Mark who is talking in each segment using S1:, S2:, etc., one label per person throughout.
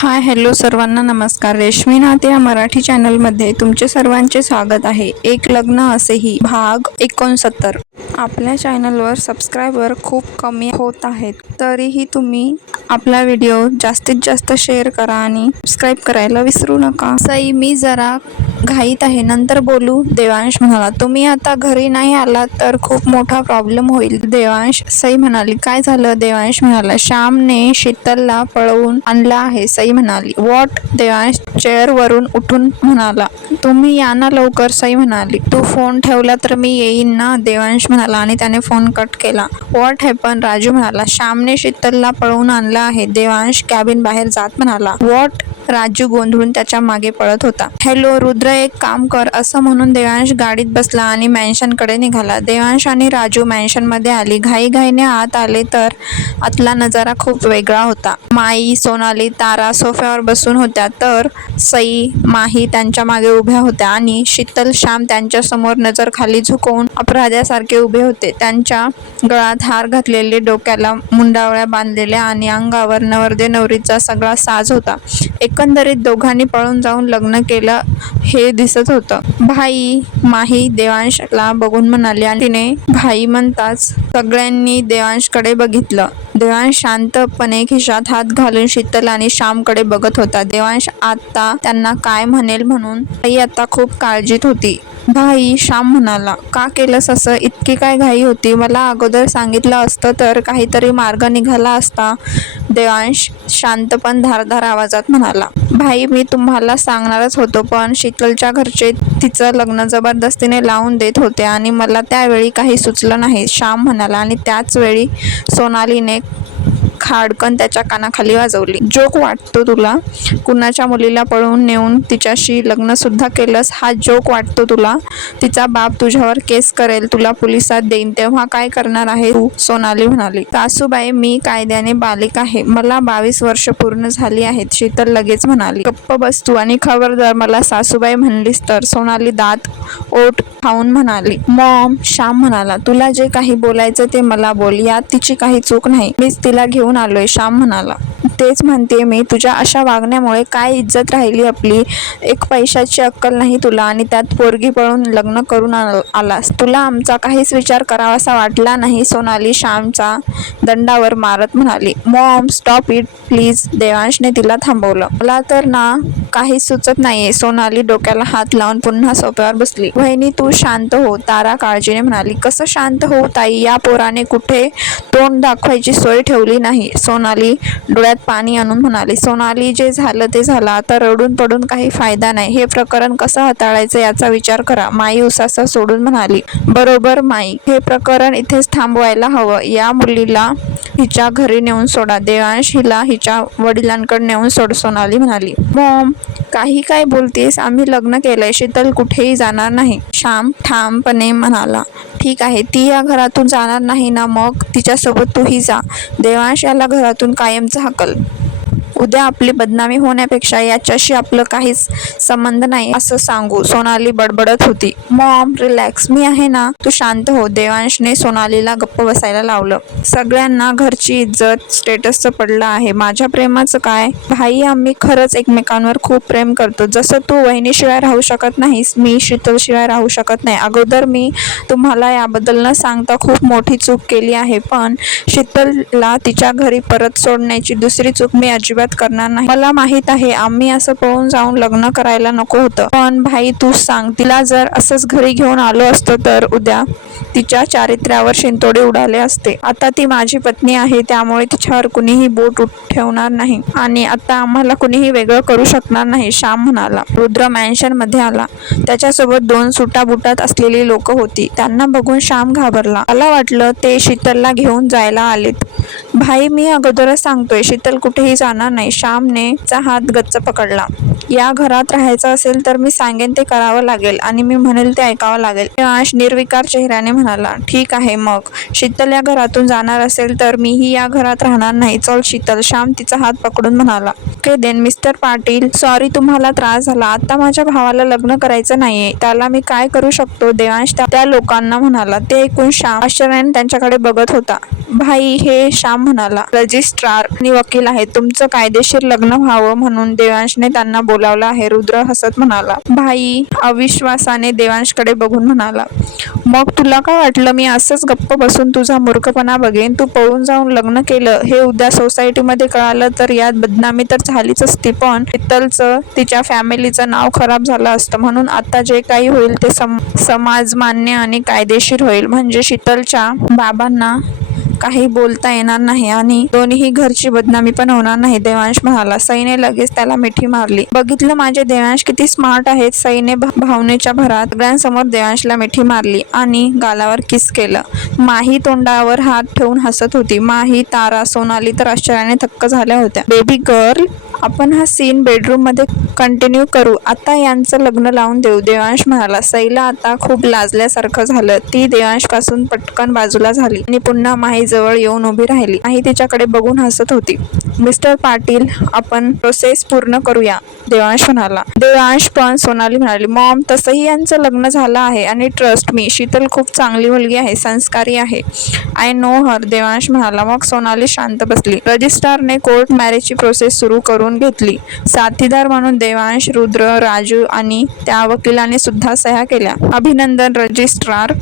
S1: Hi hello सर्वांना नमस्कार. रेशमी नाते या मराठी चॅनलमध्ये तुमचे सर्वांचे स्वागत आहे. एक लग्न असेही भाग एकोणसत्तर. आपल्या चॅनलवर सबस्क्रायबर खूप कमी होत आहेत तरीही तुम्ही आपला व्हिडिओ जास्तीत जास्त शेअर करा आणि सबस्क्राईब करायला विसरू नका. सई मी जरा घाईत आहे. नंतर बोलू. देवांश म्हणाला तुम्ही आता घरी नाही आलात तर खूप मोठा प्रॉब्लेम होईल. देवांश सई म्हणाली काय झालं? देवांश म्हणाला श्यामने शीतलला पळवून आणला आहे. सई म्हणाली. वॉट? देवांश चेअरवरून उठून म्हणाला. तुम्ही या ना लवकर सई म्हणाली. तू फोन ठेवला तर मी येईन ना? देवांश म्हणाला आणि त्याने फोन कट केला. What happen? राजू म्हणाला. श्यामने शीतलला पळवून आणलं आहे. देवांश कॅबिन बाहेर जात म्हणाला. वॉट? राजू गोंधळून त्याच्यामागे पळत होता. हॅलो रुद्र एक काम कर असं म्हणून देवांश गाडीत बसला आणि मॅन्शनकडे निघाला. देवांश आणि राजू मॅन्शनमध्ये आली. घाईघाईने आत आले तर आतला नजारा खूप वेगळा होता. माई सोनाली तारा सोफ्यावर बसून होत्या तर सई माही त्यांच्या मागे उभ्या होत्या आणि शीतल श्याम त्यांच्यासमोर नजर खाली झुकवून अपराध्यासारखे उभे होते. त्यांच्या गळ्यात हार घातलेले डोक्याला मुंडावळ्या बांधलेल्या आणि अंगावर नवरदे नवरीचा सगळा साज होता. एक एकंदरीत दोघांनी पळून जाऊन लग्न केलं हे दिसत होतं. भाई माही देवांशला बघून म्हणाली आणि तिने भाई म्हणताच सगळ्यांनी देवांशकडे बघितलं. देवांश शांतपणे खिशात हात घालून शीतल आणि श्यामकडे बघत होता. देवांश आता त्यांना काय म्हणेल म्हणून आई आता खूप काळजीत होती. भाई श्याम म्हणाला का केलंस असं? इतकी काय घाई होती? मला अगोदर सांगितलं असतं तर काहीतरी मार्ग निघाला असता. देवांश शांत पण धारधार आवाजात म्हणाला भाई मी तुम्हाला सांगणारच होतो पण शीतलच्या घरचे तिचं लग्न जबरदस्तीने लावून देत होते आणि मला त्यावेळी काही सुचलं नाही. श्याम म्हणाला आणि त्याच वेळी सोनालीने खाडकन त्याच्या कानाखाली वाजवली. जोक वाटतो तुला? कुणाच्या मुलीला पळवून नेऊन तिच्याशी लग्न सुद्धा केलंस? हा जोक वाटतो तुला? तिचा बाप तुझ्यावर केस करेल तुला पोलिसात देईन तेव्हा काय करणार आहे तू? सोनाली म्हणाली. सासूबाई मी कायद्याने बालिक आहे. मला बावीस वर्ष पूर्ण झाली आहेत शीतल लगेच म्हणाली. गप्प बस तू आणि खबरदार मला सासूबाई म्हणलीस तर. सोनाली दात ओठ खाऊन म्हणाली. मॉम श्याम म्हणाला तुला जे काही बोलायचं ते मला बोल यात तिची काही चूक नाही. मीच तिला घेऊन आलोय श्याम म्हणाला. तेच म्हणते मी तुझ्या अशा वागण्यामुळे काय इज्जत राहिली आपली? एक पैशाची अक्कल नाही तुला आणि त्यात पोरगी पळून लग्न करून आलास. तुला आमचा काहीच विचार करावासा वाटला नाही सोनाली श्यामचा दंडावर मारत म्हणाली. Mom stop it please. देवांशने तिला थांबवलं. मला तर ना काहीच सुचत नाहीये. सोनाली डोक्याला हात लावून पुन्हा सोप्यावर बसली. वहिनी तू शांत हो तारा काळजीने म्हणाली. कसं शांत हो ताई? या पोराने कुठे तोंड दाखवायची सोय ठेवली नाही. सोनाली डोळ्यात पाणी आणून म्हणाली सोनाली जे झालं ते झालं. आता रडून पडून काही फायदा नाही. हे प्रकरण कसं हाताळायचं याचा विचार करा. माई उसासा सोडून म्हणाली बरोबर माई. हे प्रकरण इथेच थांबवायला हवं. या मुलीला हिच्या घरी नेऊन सोडा. देवांश हिला हिच्या वडिलांकडे नेऊन सोड सोनाली म्हणाली. मॉम काही काय बोलतेस? आम्ही लग्न केलंय. शीतल कुठेही जाणार नाही. श्याम ठामपणे म्हणाला. ठीक आहे. ती या घरातून जाणार नाही ना मग? तिच्यासोबत तूही जा. देवांश याला घरातून कायमचा हकल. उद्या आपली बदनामी होण्यापेक्षा याच्याशी आपलं काहीच संबंध नाही असं सांगू. सोनाली बडबडत होती. Maugham relax. मी आहे ना तू शांत हो. देवांशने सोनालीला गप्प बसायला लावलं. सगळ्यांना घरची इज्जत स्टेटसचं पडलं आहे. माझ्या प्रेमाचं काय? भाई आम्ही खरंच एकमेकांवर खूप प्रेम करतो. जसं तू वहिनीशिवाय राहू शकत नाहीस मी शीतलशिवाय राहू शकत नाही. अगोदर मी तुम्हाला याबद्दल न सांगता खूप मोठी चूक केली आहे पण शीतलला तिच्या घरी परत सोडण्याची दुसरी चूक मी अजिबात करणार नाही. मला माहीत आहे आम्ही असं पळून जाऊन लग्न करायला नको होतं. पण भाई तू सांग तिला जर असंच घरी घेऊन आलो असतो तर उद्या तिच्या चारित्र्यावर शिंतोडे उडाले असते. आता ती माझी पत्नी आहे त्यामुळे तिच्यावर कुणीही बोट उठ ठेवणार नाही. आणि आता आम्हाला कुणीही वेगळं करू शकणार नाही श्याम म्हणाला. रुद्र मॅन्शनमध्ये आला. त्याच्यासोबत दोन सुटा बुटात असलेली लोक होती. त्यांना बघून श्याम घाबरला. मला वाटलं ते शीतलला घेऊन जायला आलेत. भाई मी अगोदरच सांगतोय शीतल कुठेही जाणार नाही. श्यामने चा हात गच्च पकडला. या घरात राहायचं असेल तर मी सांगेन ते करावं लागेल आणि मी म्हणेल ते ऐकावं लागेल. देवांश निर्विकार चेहऱ्याने म्हणाला ठीक आहे मग. शीतल या घरातून जाणार असेल तर मीही या घरात राहणार नाही. चल शीतल. श्याम तिचा हात पकडून म्हणाला okay then mister Patil. Sorry तुम्हाला त्रास झाला. आता माझ्या भावाला लग्न करायचं नाहीये. त्याला मी काय करू शकतो? देवांश त्या लोकांना म्हणाला. ते ऐकून श्याम आश्चर्याने त्यांच्याकडे बघत होता. भाई हे श्याम म्हणाला रजिस्ट्रार आणि वकील आहे तुमचं काय कायदेशीर लग्न व्हावं म्हणून देवांशने त्यांना बोलावलं आहे. रुद्र हसत म्हणाला भाई अविश्वासाने देवांशकडे बघून म्हणाला मग तुला काय वाटलं? मी असंच गप्प बसून तुझा मूर्खपणा बघेन. तू पळून जाऊन लग्न केलं. हे उद्या सोसायटीमध्ये कळालं तर यात बदनामी तर झालीच असती. पण शीतलचं तिच्या फॅमिलीचं नाव खराब झालं असतं. म्हणून आता जे काही होईल ते सम समाज मान्य आणि कायदेशीर होईल. म्हणजे शीतलच्या बाबांना काही बोलता येणार नाही आणि दोन्ही घरची बदनामी पण होणार नाही. देवांश म्हणाला सईने लगेच त्याला मिठी मारली. बघितलं माझे देवांश किती स्मार्ट आहेत सईने भावनेच्या भरात सगळ्यांसमोर देवांशला मिठी मारली आणि गालावर किस केलं. माही तोंडावर हात ठेवून हसत होती. माही तारा सोनाली तर आश्चर्याने थक्क झाल्या होत्या. बेबी गर्ल आपण हा सीन बेडरूममध्ये कंटिन्यू करू. आता यांचं लग्न लावून देऊ देवांश म्हणाला सईला आता खूप लाजल्यासारखं झालं. ती देवांशपासून पटकन बाजूला झाली आणि पुन्हा माहीजवळ येऊन उभी राहिली. माही तिच्याकडे बघून हसत होती. मिस्टर पाटील आपण प्रोसेस पूर्ण करूया देवांश म्हणाला. देवांश पण सोनाली म्हणाली मॉम तसंही यांचं लग्न झालं आहे आणि ट्रस्ट मी शीतल खूप चांगली मुलगी आहे संस्कारी आहे. आय नो हर देवांश म्हणाला. मग सोनाली शांत बसली. रजिस्ट्रारने कोर्ट मॅरेजची प्रोसेस सुरू करून घेतली. साथीदार म्हणून देवांश रुद्र राजू आणि त्या वकिलाने सुद्धा सह्या केल्या. अभिनंदन रजिस्ट्रार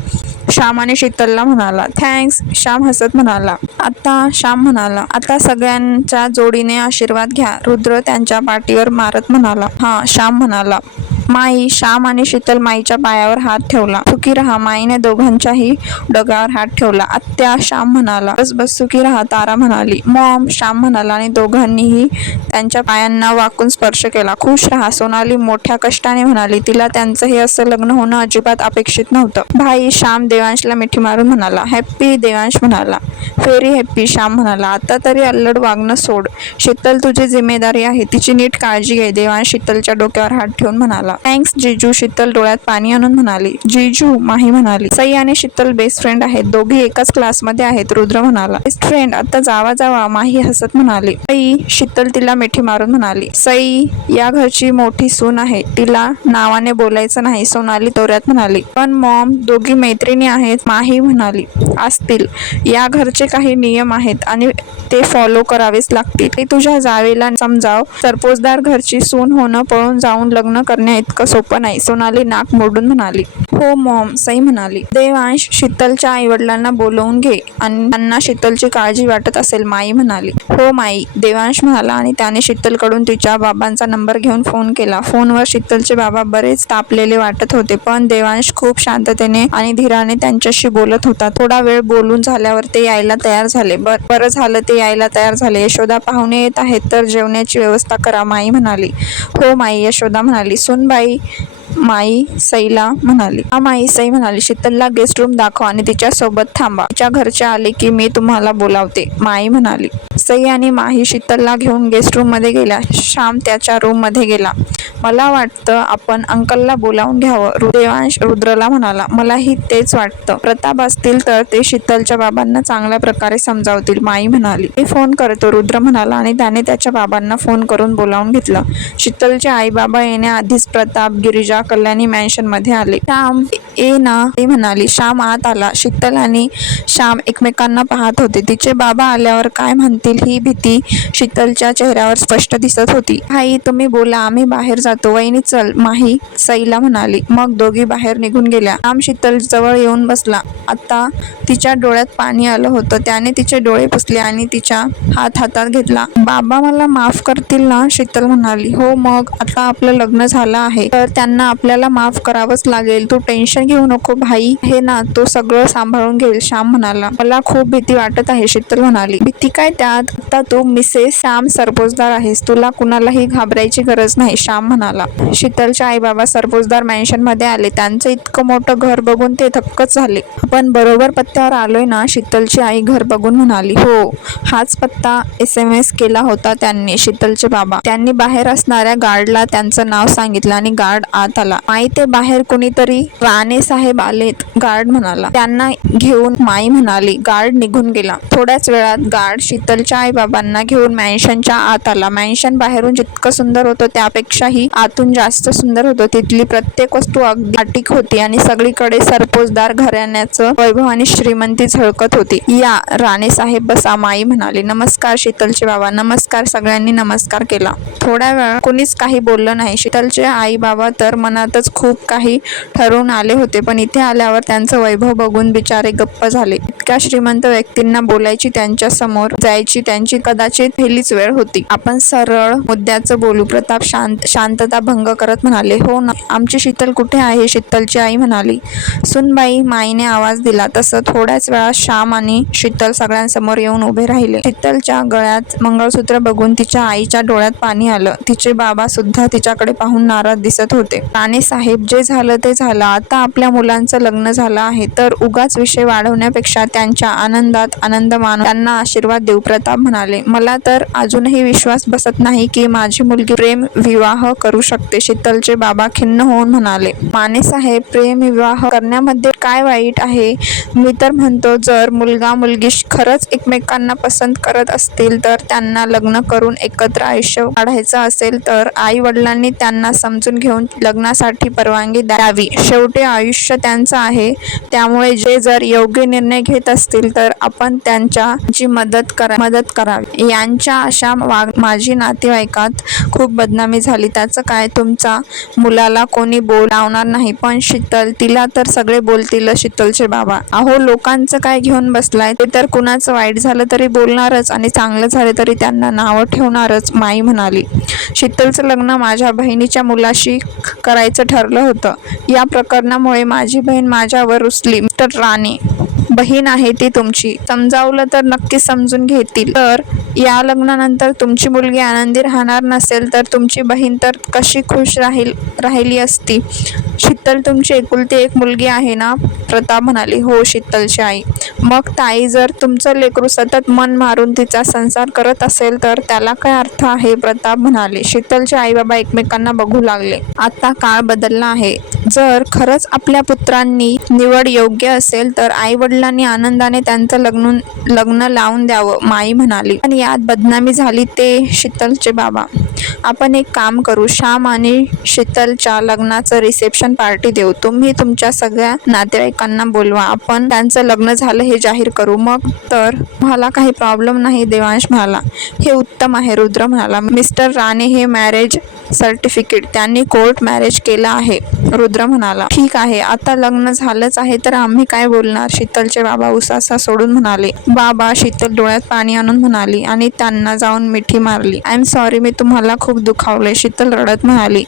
S1: श्याम आणि शीतलला म्हणाला. थँक्स श्याम हसत म्हणाला. आता श्याम म्हणाला आता सगळ्यांच्या जोडीने आशीर्वाद घ्या. रुद्र त्यांच्या पाठीवर मारत म्हणाला. हा श्याम म्हणाला. माई श्याम आणि शीतल माईच्या पायावर हात ठेवला. सुखी रहा माईने दोघांच्याही डोक्यावर हात ठेवला. आत्या श्याम म्हणाला बस बस सुखी रहा तारा म्हणाली. मॉम श्याम म्हणाला आणि दोघांनीही त्यांच्या पायांना वाकून स्पर्श केला. खुश रहा सोनाली मोठ्या कष्टाने म्हणाली. तिला त्यांचं हे असं लग्न होणं अजिबात अपेक्षित नव्हतं. भाई श्याम देवांशला मिठी मारून म्हणाला. हॅप्पी देवांश म्हणाला. फेरी हॅप्पी श्याम म्हणाला. आता तरी अल्लड वागणं सोड. शीतल तुझी जिम्मेदारी आहे. तिची नीट काळजी घे देवांश शीतलच्या डोक्यावर हात ठेवून म्हणाला. थँक्स जिजू शीतल डोळ्यात पाणी आणून म्हणाली. जिजू माही म्हणाली. सई आणि शीतल बेस्ट फ्रेंड आहेत. दोघी एकाच क्लासमध्ये आहेत रुद्र म्हणाला. बेस्ट फ्रेंड आता जावा जावा माही हसत म्हणाली. सई शीतल तिला मिठी मारून म्हणाली. सई या घरची मोठी सून आहे. तिला नावाने बोलायचं नाही सोनाली तोऱ्यात म्हणाली. पण मॉम दोघी मैत्रिणी आहेत माही म्हणाली. असतील. या घरचे काही नियम आहेत आणि ते फॉलो करावेच लागतील. ते तुझ्या जावेला समजाव. सरपोजदार घरची सून होणं पळून जाऊन लग्न करण्या इतकं सोपं नाही. सोनाली नाक मोडून म्हणाली. हो मॉम सई म्हणाली. देवांश शीतलच्या आई वडिलांना बोलवून घे. आणि त्यांना शीतलची काळजी वाटत असेल माई म्हणाली. हो माई देवांश म्हणाला आणि त्याने शीतलकडून तिच्या बाबांचा नंबर घेऊन फोन केला. फोनवर शीतलचे बाबा बरेच तापलेले वाटत होते पण देवांश खूप शांततेने आणि धीराने त्यांच्याशी बोलत होता. थोडा वेळ बोलून झाल्यावर ते यायला तयार झाले. बर बरं झालं ते यायला तयार झाले. यशोदा पाहुणे येत आहेत तर जेवण्याची व्यवस्था करा माई म्हणाली. हो माई यशोदा म्हणाली. सुनबाई माई सईला म्हणाली. हा माई सई म्हणाली शीतलला गेस्ट रूम दाखव आणि तिच्या सोबत थांबा. तिच्या घरचे आले की मी तुम्हाला बोलावते. माई म्हणाली. सई आणि माही शीतलला घेऊन गेस्ट रूममध्ये गेल्या. श्याम त्याच्या रूममध्ये गेला. मला वाटतं आपण अंकलला बोलावून घ्यावं रु- देवांश रुद्रला म्हणाला. मलाही तेच वाटतं. प्रताप असतील तर ते शीतलच्या बाबांना चांगल्या प्रकारे समजावतील माई म्हणाली. मी फोन करतो रुद्र म्हणाला आणि त्याने त्याच्या बाबांना फोन करून बोलावून घेतलं. शीतलचे आई बाबा येण्याआधीच प्रताप गिरिजा कल्याणी मॅन्शनमध्ये आले. श्याम ए ना ते म्हणाली श्याम आत आला. शीतल आणि श्याम एकमेकांना पाहत होते. तिचे बाबा आल्यावर काय म्हणतील ही भीती शीतलच्या चेहऱ्यावर स्पष्ट दिसत होती. आई तुम्ही बोला. आम्ही बाहेर जातो. वहिनी चल. माही सईला म्हणाली. मग दोघी बाहेर निघून गेल्या. श्याम शीतल जवळ येऊन बसला. आता तिच्या डोळ्यात पाणी आलं होतं. त्याने तिचे डोळे पुसले आणि तिच्या हात हातात घेतला. बाबा मला माफ करतील ना? शीतल म्हणाली. हो मग. आता आपलं लग्न झालं आहे. तर त्यांना आपल्याला माफ करावंच लागेल. तू टेन्शन घेऊ नको भाई. हे ना तो सगळं सांभाळून घेईल श्याम म्हणाला. मला खूप भीती वाटत आहे शीतल म्हणाली. भीती काय त्यात? आता तू मिसेस श्याम सरपोजदार आहेस. तुला कुणालाही घाबरायची गरज नाही श्याम म्हणाला. शीतलचे आई बाबा सरपोजदार मॅन्शनमध्ये आले. त्यांचं इतकं मोठं घर बघून ते थक्कच झाले. आपण बरोबर पत्त्यावर आलोय ना शीतलची आई घर बघून म्हणाली. हो हाच पत्ता एस एम एस केला होता त्यांनी शीतलचे बाबा. त्यांनी बाहेर असणाऱ्या गार्डला त्यांचं नाव सांगितलं आणि गार्ड आत आला माई ते बाहेर कोणीतरी राणे साहेब आलेत गार्ड म्हणाला. त्यांना घेऊन माई म्हणाली गार्ड निघून गेला. थोड्याच वेळात गार्ड शीतलच्या आईबाबांना घेऊन मॅन्शनच्या आत आला. मॅन्शन बाहेरून जितकं सुंदर होतं त्यापेक्षाही आतून जास्त सुंदर होतं. तिथली प्रत्येक वस्तू अगदी आटिक होती आणि सगळीकडे सरपोजदार घराण्याचं वैभव आणि श्रीमंती झळकत होती. या राणे साहेब बसा माई म्हणाले. नमस्कार शीतलचे बाबा. नमस्कार सगळ्यांनी नमस्कार केला. थोड्या वेळ कोणीच काही बोललं नाही. शीतलचे आई बाबा तर मनातच खूप काही ठरवून आले होते पण इथे आल्यावर त्यांचं वैभव बघून बिचारे गप्प झाले. इतक्या श्रीमंत व्यक्तींना बोलायची त्यांच्यासमोर जायची त्यांची कदाचित पहिलीच वेळ होती. आपण सरळ मुद्द्याचं बोलू. प्रताप शांत शांतता भंग करत म्हणाले हो ना आमची शीतल कुठे आहे? शीतलची आई म्हणाली सुनबाई माईने आवाज दिला. तसं थोड्याच वेळात श्याम आणि शीतल सगळ्यांसमोर येऊन उभे राहिले. शीतलच्या गळ्यात मंगळसूत्र बघून तिच्या आईच्या डोळ्यात पाणी आलं. तिचे बाबा सुद्धा तिच्याकडे पाहून नाराज दिसत होते. राणे साहेब जे झालं ते झालं. आता आपल्या मुलांचं लग्न झालं आहे. तर उगाच विषय वाढवण्यापेक्षा त्यांच्या आनंदात आनंद मानून त्यांना आशीर्वाद देऊ. प्रताप म्हणाले मला तर अजूनही विश्वास बसत नाही की माझी मुलगी प्रेम विवाह करू शकते. शीतलचे बाबा खिन्न होऊन म्हणाले माने साहेब प्रेम विवाह करण्यामध्ये काय वाईट आहे? मी तर म्हणतो जर मुलगा मुलगी खरंच एकमेकांना पसंत करत असतील तर त्यांना लग्न करून एकत्र आयुष्य काढायचं असेल तर आई वडिलांनी त्यांना समजून घेऊन लग्न लग्नासाठी परवानगी द्यावी. शेवटी आयुष्य त्यांचं आहे. त्यामुळे जे जर योग्य निर्णय घेत असतील तर आपण त्यांच्याची मदत करा मदत करावी. यांच्या अशा वाग माझी नातेवाईकात खूप बदनामी झाली. त्याचं काय? तुमचा मुलाला कोणी बोल लावणार नाही. पण शीतल तिला तर सगळे बोलतील शीतलचे बाबा. अहो लोकांचं काय घेऊन बसलाय? ते तर कुणाचं वाईट झालं तरी बोलणारच आणि चांगलं झालं तरी त्यांना नावं ठेवणारच माई म्हणाली. शीतलचं लग्न माझ्या बहिणीच्या मुलाशी करायचं ठरलं होतं. या प्रकरणामुळे माझी बहीण माझ्यावर रुसली. मिस्टर राणे बहीण आहे ती तुमची. समजावलं तर नक्की समजून घेतील. तर या लग्नानंतर तुमची मुलगी आनंदी राहणार नसेल तर तुमची बहीण तर कशी खुश राहील राहिली असती? शीतल तुमची एकुलती एक मुलगी आहे ना? प्रताप म्हणाली हो शीतलची आई. मग ताई जर तुमचं लेकरू सतत मन मारून तिचा संसार करत असेल तर त्याला काय अर्थ आहे? प्रताप म्हणाले. शीतलचे आई बाबा एकमेकांना बघू लागले. आता काळ बदलला आहे. जर खरंच आपल्या पुत्रांनी निवड योग्य असेल तर आई वडिलांनी आनंदाने त्यांचं लग्न लग्न लावून द्यावं माई म्हणाली. पण यात बदनामी झाली ते शीतलचे बाबा. आपण एक काम करू श्याम आणि शीतलच्या लग्नाचं रिसेप्शन पार्टी देऊ. तुम्ही तुमच्या सगळ्या नातेवाईकांना बोलवा. आपण त्यांचं लग्न झालं हे जाहीर करू. मग तर मला काही प्रॉब्लेम नाही देवांश म्हणाला. हे उत्तम आहे रुद्र म्हणाला. मिस्टर राणे हे मॅरेज सर्टिफिकेट त्यांनी कोर्ट मॅरेज केला आहे. रुद्र म्हणाला ठीक आहे आता लग्न झालंच आहे तर आम्ही काय बोलणार? शीतलचे बाबा उसासा सोडून म्हणाले बाबा शीतल डोळ्यात पाणी आणून म्हणाली आणि त्यांना जाऊन मिठी मारली. आय एम सॉरी मी तुम्हाला खूप दुखावले शीतल रडत म्हणाली.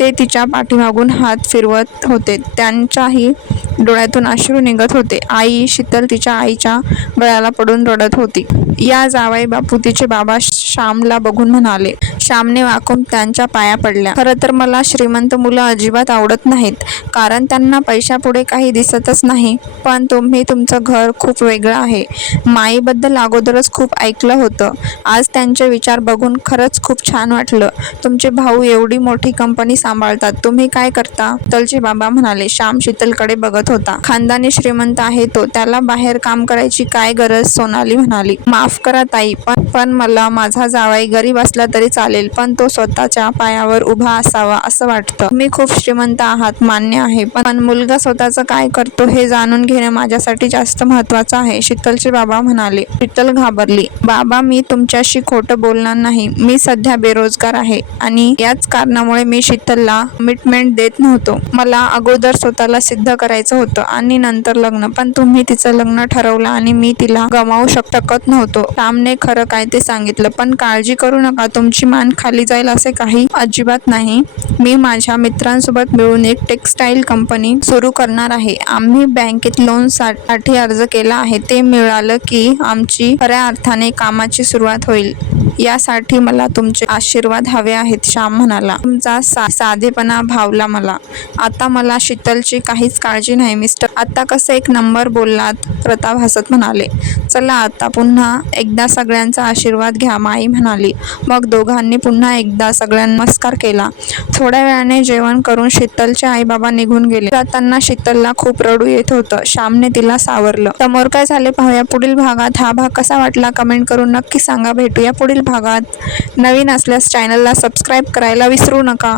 S1: ते तिच्या पाठीमागून हात फिरवत होते. त्यांच्याही डोळ्यातून अश्रू निघत होते. आई शीतल तिच्या आईच्या गळ्याला पडून रडत होती. या जावाई बापू तिचे बाबा श्यामला बघून म्हणाले. श्यामने वाकून त्यांच्या पाया पडल्या. खरं तर मला श्रीमंत मुलं अजिबात आवडत नाहीत कारण त्यांना पैशापुढे काही दिसतच नाही. पण तुम्ही तुमचं घर खूप वेगळं आहे. माईबद्दल अगोदरच खूप ऐकलं होतं. आज त्यांचे विचार बघून खरंच खूप छान वाटलं. तुमचे भाऊ एवढी मोठी कंपनी सांभाळतात तुम्ही काय करता? शीतलचे बाबा म्हणाले श्याम शीतलकडे बघत होता. खानदानी श्रीमंत आहे तो त्याला बाहेर काम करायची काय गरज? सोनाली म्हणाली माफ करा ताई पण पण मला माझा जावाई गरीब असला तरी चालेल पण तो स्वतःच्या पायावर उभा असावा असं वाटतं. मी खूप श्रीमंत आहात मान्य आहे. पण मुलगा स्वतःचं काय करतो हे जाणून घेणं माझ्यासाठी जास्त महत्वाचं आहे शीतलचे बाबा म्हणाले. शीतल घाबरली. बाबा मी तुमच्याशी खोटं बोलणार नाही. मी सध्या बेरोजगार आहे आणि याच कारणामुळे मी शीतलला कमिटमेंट देत नव्हतो. मला अगोदर स्वतःला सिद्ध करायचं होतं आणि नंतर लग्न. पण तुम्ही तिचं लग्न ठरवलं आणि मी तिला गमावू शकत नव्हतो. रामने खरं काय ते सांगितलं पण काळजी करू नका. तुमची मान खाली जाईल असे काही अजिबात नाही. मी माझ्या मित्रांसोबत मिळून एक टेक्स्टाईल कंपनी सुरू करणार आहे. आम्ही बँकेत लोनसाठी अर्ज केला आहे. ते मिळालं की आमची खऱ्या अर्थाने कामाची सुरुवात होईल. यासाठी मला तुमचे आशीर्वाद हवे आहेत श्याम म्हणाला. तुमचा सा साधेपणा भावला मला. आता मला शीतलची काहीच काळजी नाही मिस्टर. आता कसं एक नंबर बोललात? प्रताप हसत म्हणाले. चला आता पुन्हा एकदा सगळ्यांचा आशीर्वाद घ्या माई म्हणाली. मग दोघांनी पुन्हा एकदा सगळ्यांना नमस्कार केला. थोड्या वेळाने जेवण करून शीतलचे आई बाबा निघून गेले. जाताना शीतलला खूप रडू येत होतं. श्यामने तिला सावरलं. समोर काय झाले पाहूया पुढील भागात. हा भाग कसा वाटला कमेंट करून नक्की सांगा. भेटूया पुढील भागात. नवीन असल्यास चॅनलला सबस्क्राईब करायला विसरू नका.